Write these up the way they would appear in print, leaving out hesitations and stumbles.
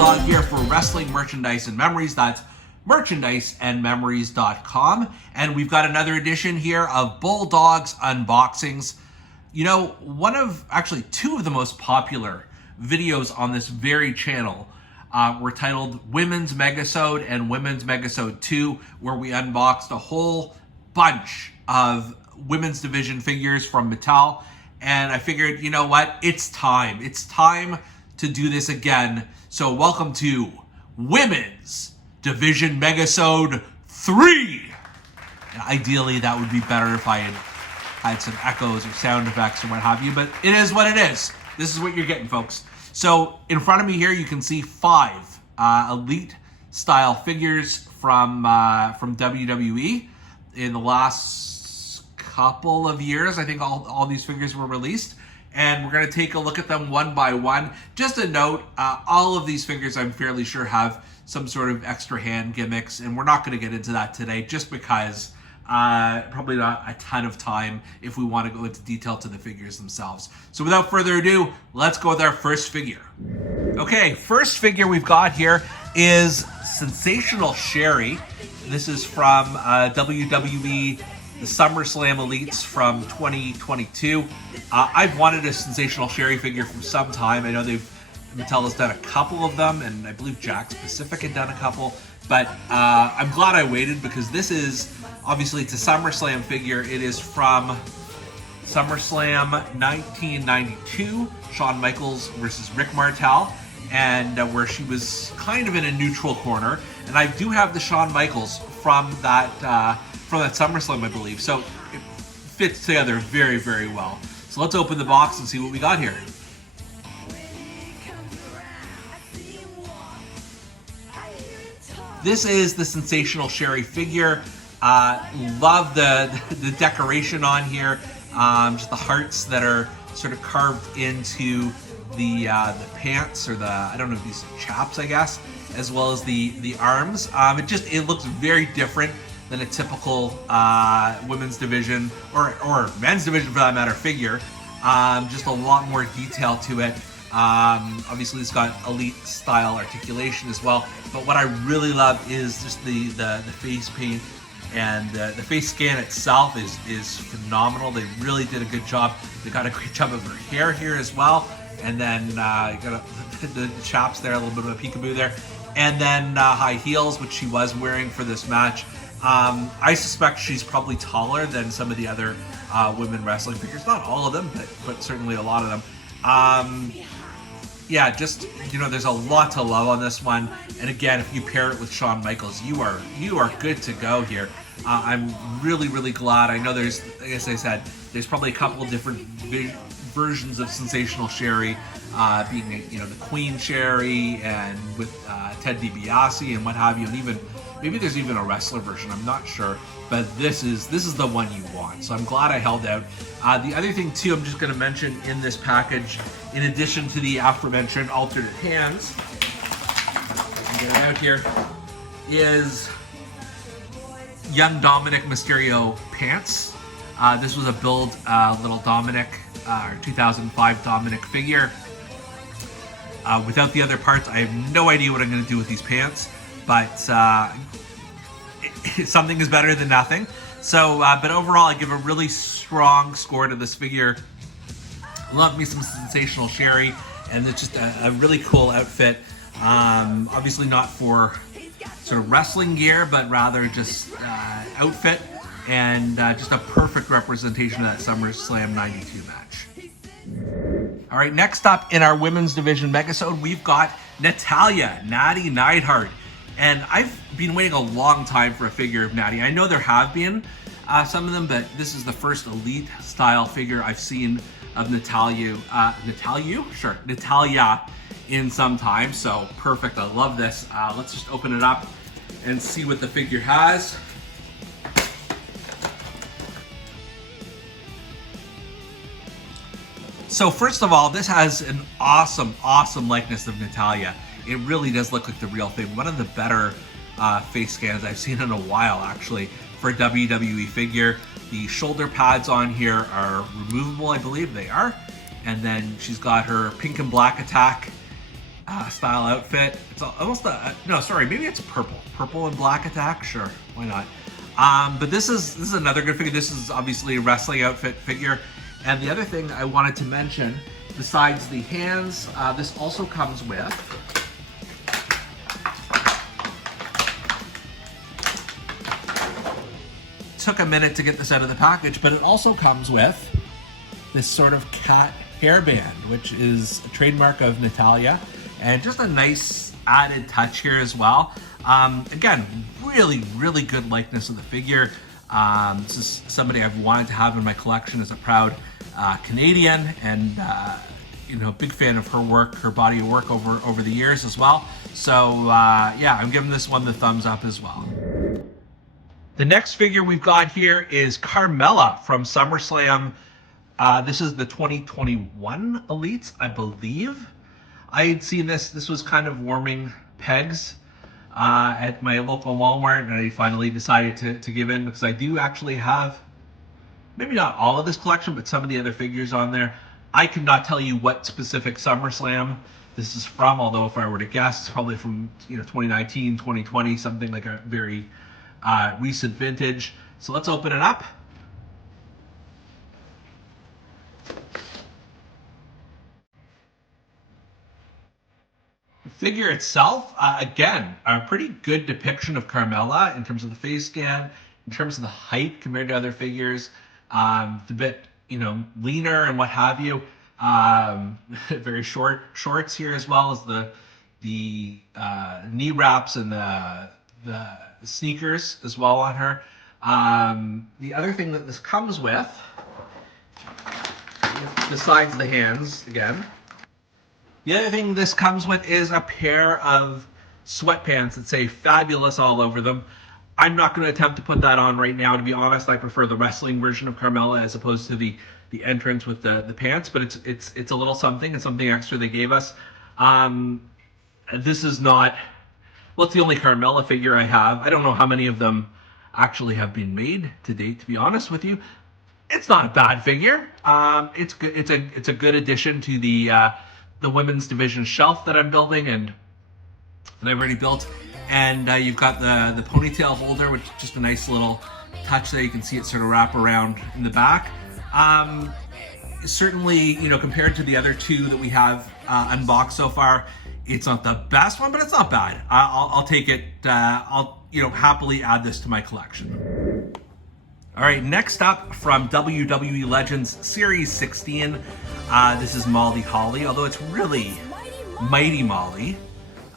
Bulldog here for Wrestling Merchandise and Memories. That's merchandiseandmemories.com. And we've got another edition here of Bulldog's Unboxings. You know, actually two of the most popular videos on this very channel were titled Women's Megasode and Women's Megasode 2, where we unboxed a whole bunch of women's division figures from Mattel. And I figured, you know what? It's time. It's time to do this again. So welcome to Women's Division Megasode 3. And ideally, that would be better if I had some echoes or sound effects or what have you, but it is what it is. This is what you're getting, folks. So in front of me here, you can see 5 Elite style figures from WWE in the last couple of years. I think all these figures were released, and we're going to take a look at them one by one. Just a note, all of these figures I'm fairly sure have some sort of extra hand gimmicks, and we're not going to get into that today just because probably not a ton of time if we want to go into detail to the figures themselves. So without further ado, let's go with our first figure. Okay, first figure we've got here is Sensational Sherri. This is from WWE the SummerSlam Elites from 2022. I've wanted a Sensational Sherri figure for some time. I know Mattel has done a couple of them, and I believe Jakks Pacific had done a couple, but I'm glad I waited because this is, obviously it's a SummerSlam figure. It is from SummerSlam 1992, Shawn Michaels versus Rick Martel, and where she was kind of in a neutral corner. And I do have the Shawn Michaels from that SummerSlam, I believe. So it fits together very, very well. So let's open the box and see what we got here. This is the Sensational Sherri figure. Love the decoration on here. Just the hearts that are sort of carved into the pants, or I don't know if these are chaps, I guess, as well as the arms. It looks very different than a typical women's division or men's division for that matter figure. Just a lot more detail to it. Obviously it's got elite style articulation as well, but what I really love is just the face paint, and the face scan itself is phenomenal. They really did a good job. They got a great job of her hair here as well, and then you got the chaps there, a little bit of a peekaboo there, and then high heels, which she was wearing for this match. I suspect she's probably taller than some of the other women wrestling figures. Not all of them, but certainly a lot of them. Yeah, just, you know, there's a lot to love on this one. And again, if you pair it with Shawn Michaels, you are good to go here. I'm really, really glad. I know there's, as I said, there's probably a couple of different versions of Sensational Sherri, being, you know, the Queen Sherri and with Ted DiBiase and what have you, and even maybe there's even a wrestler version. I'm not sure, but this is the one you want. So I'm glad I held out. The other thing too, I'm just going to mention in this package, in addition to the aforementioned alternate hands, get it out here, is young Dominic Mysterio pants. This was a build little Dominic, or 2005 Dominic figure. Without the other parts, I have no idea what I'm going to do with these pants, but something is better than nothing. So, but overall, I give a really strong score to this figure. Love me some Sensational Sherri, and it's just a really cool outfit. Obviously not for sort of wrestling gear, but rather just outfit, and just a perfect representation of that SummerSlam 92 match. All right, next up in our women's division megasode, we've got Natalya, Natty Neidhart. And I've been waiting a long time for a figure of Natty. I know there have been some of them, but this is the first elite style figure I've seen of Natalya in some time. So perfect, I love this. Let's just open it up and see what the figure has. So first of all, this has an awesome likeness of Natalya. It really does look like the real thing. One of the better face scans I've seen in a while, actually, for a WWE figure. The shoulder pads on here are removable, I believe they are. And then she's got her pink and black attack style outfit. It's almost no, sorry, maybe it's purple and black attack. Sure, why not? But this is another good figure. This is obviously a wrestling outfit figure. And the other thing I wanted to mention, besides the hands, this also comes with took a minute to get this out of the package, but it also comes with this sort of cat hairband, which is a trademark of Natalia, and just a nice added touch here as well. Again, really good likeness of the figure. This is somebody I've wanted to have in my collection as a proud Canadian, and you know, big fan of her work, her body of work over the years as well. So yeah, I'm giving this one the thumbs up as well. The next figure we've got here is Carmella from SummerSlam. This is the 2021 Elites, I believe. I had seen this was kind of warming pegs at my local Walmart, and I finally decided to give in, because I do actually have, maybe not all of this collection, but some of the other figures on there. I could not tell you what specific SummerSlam this is from, although if I were to guess, it's probably from 2019, 2020, something like a very recent vintage. So let's open it up. The figure itself, again, a pretty good depiction of Carmella in terms of the face scan, in terms of the height compared to other figures. It's a bit, leaner and what have you. Very short shorts here, as well as the knee wraps and the sneakers as well on her. The other thing that this comes with, besides the hands again, the other thing this comes with is a pair of sweatpants that say "fabulous" all over them. I'm not going to attempt to put that on right now, to be honest. I prefer the wrestling version of Carmella as opposed to the entrance with the pants, but it's a little something. It's something extra they gave us. This is not, well, it's the only Carmella figure I have. I don't know how many of them actually have been made to date, to be honest with you. It's not a bad figure. It's good. It's a good addition to the women's division shelf that I'm building and that I've already built. And you've got the ponytail holder, which is just a nice little touch there. You can see it sort of wrap around in the back. Certainly, compared to the other two that we have unboxed so far, it's not the best one, but it's not bad. I'll take it. I'll happily add this to my collection. All right, next up from WWE Legends Series 16, this is Molly Holly, although it's really Mighty Molly,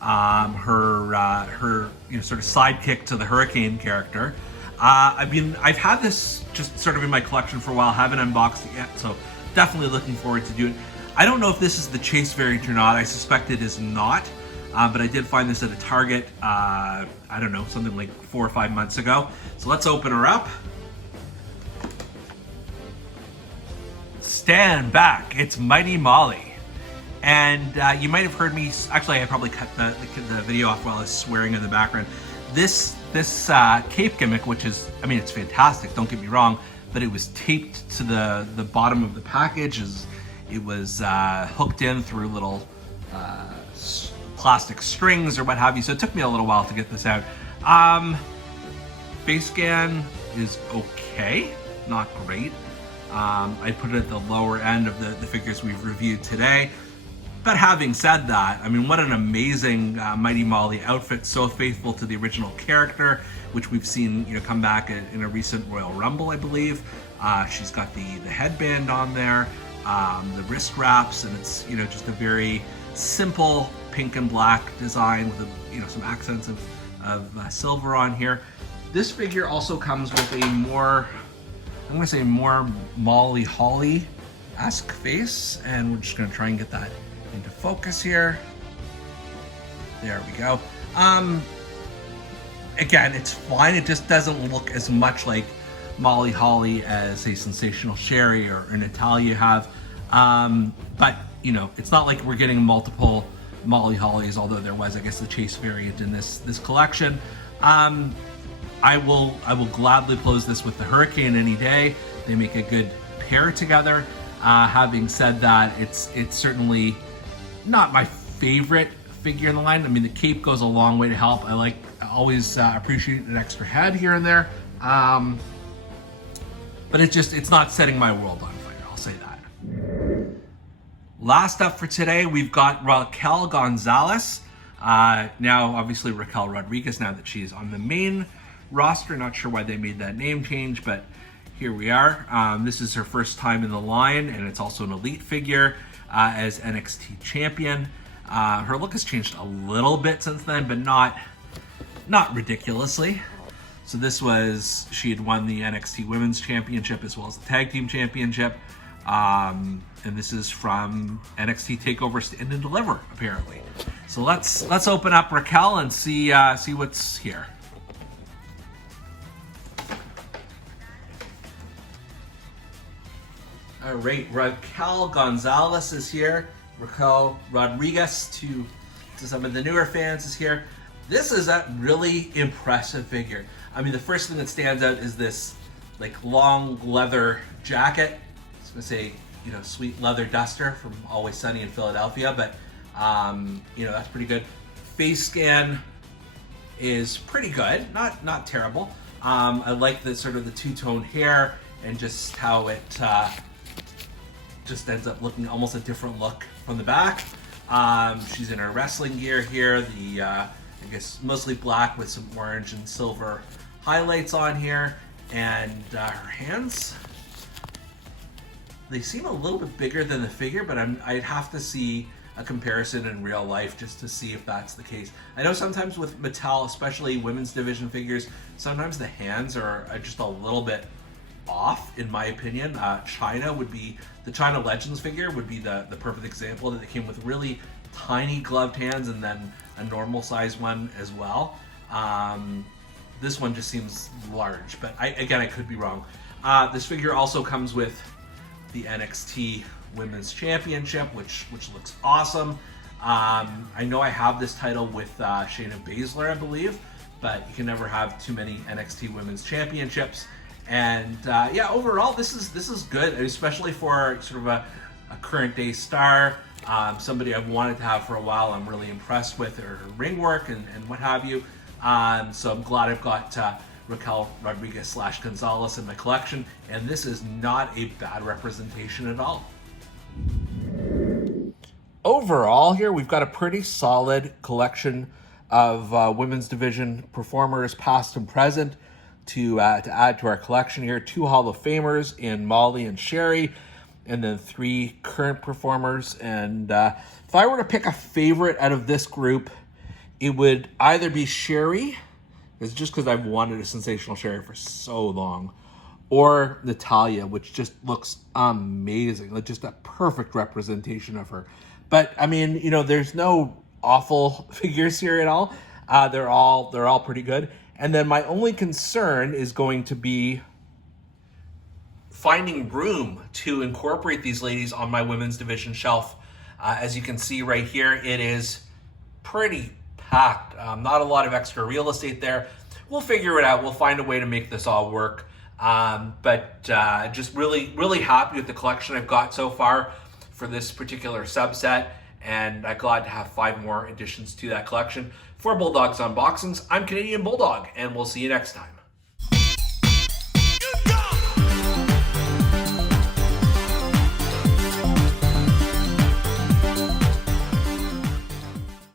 her sort of sidekick to the Hurricane character. I've had this just sort of in my collection for a while, haven't unboxed it yet, so definitely looking forward to doing it. I don't know if this is the Chase variant or not. I suspect it is not, but I did find this at a Target, I don't know, something like 4 or 5 months ago. So let's open her up. Stand back, it's Mighty Molly. And you might have heard me, actually I probably cut the video off while I was swearing in the background. This cape gimmick, which is, it's fantastic, don't get me wrong, but it was taped to the bottom of the package. It was hooked in through little plastic strings or what have you, so it took me a little while to get this out. Face scan is okay, not great. I put it at the lower end of the figures we've reviewed today. But having said that, what an amazing Mighty Molly outfit, so faithful to the original character, which we've seen come back in a recent Royal Rumble, I believe. She's got the headband on there, the wrist wraps, and it's just a very simple pink and black design with some accents of silver on here. This figure also comes with a more, I'm gonna say more Molly Holly-esque face, and we're just gonna try and get that into focus here. There we go. Again, it's fine. It just doesn't look as much like Molly Holly as a Sensational Sherry or Natalia have. But it's not like we're getting multiple Molly Hollies, although there was, I guess, the Chase variant in this collection. I will gladly close this with the Hurricane any day. They make a good pair together. Having said that, it's certainly not my favorite figure in the line. I mean, the cape goes a long way to help. I always appreciate an extra head here and there. But it's not setting my world on fire, I'll say that. Last up for today, we've got Raquel Gonzalez. Now, obviously, Raquel Rodriguez, now that she's on the main roster. Not sure why they made that name change, but here we are. This is her first time in the line, and it's also an elite figure as NXT champion. Her look has changed a little bit since then, but not ridiculously. So she had won the NXT Women's Championship as well as the Tag Team Championship. And this is from NXT TakeOver Stand and Deliver, apparently. So let's open up Raquel and see what's here. All right, Raquel Gonzalez is here. Raquel Rodriguez to some of the newer fans is here. This is a really impressive figure. I mean, the first thing that stands out is this like long leather jacket. I was gonna say, sweet leather duster from Always Sunny in Philadelphia, but that's pretty good. Face scan is pretty good, not terrible. I like the sort of the two-tone hair and just how it just ends up looking almost a different look from the back. She's in her wrestling gear here, I guess mostly black with some orange and silver highlights on here, and her hands, they seem a little bit bigger than the figure, but I'd have to see a comparison in real life just to see if that's the case. I know sometimes with Mattel, especially women's division figures, sometimes the hands are just a little bit off, in my opinion. The China Legends figure would be the perfect example, that they came with really tiny gloved hands and then a normal size one as well. This one just seems large, but I could be wrong. This figure also comes with the NXT Women's Championship, which looks awesome. I know I have this title with Shayna Baszler, I believe, but you can never have too many NXT Women's Championships. And overall, this is good, especially for sort of a current day star, somebody I've wanted to have for a while. I'm really impressed with her ring work and what have you. So I'm glad I've got Raquel Rodriguez / Gonzalez in my collection, and this is not a bad representation at all. Overall here, we've got a pretty solid collection of women's division performers, past and present, to add to our collection here. 2 Hall of Famers in Molly and Sherry, and then 3 current performers. And if I were to pick a favorite out of this group, it would either be Sherry, it's just because I've wanted a sensational Sherry for so long, or Natalya, which just looks amazing, like just a perfect representation of her. But I mean, there's no awful figures here at all. They're all pretty good. And then my only concern is going to be finding room to incorporate these ladies on my women's division shelf. As you can see right here, it is pretty packed. Not a lot of extra real estate there. We'll figure it out. We'll find a way to make this all work. But just really happy with the collection I've got so far for this particular subset. And I'm glad to have 5 more additions to that collection. For Bulldog's Unboxings, I'm Canadian Bulldog, and we'll see you next time.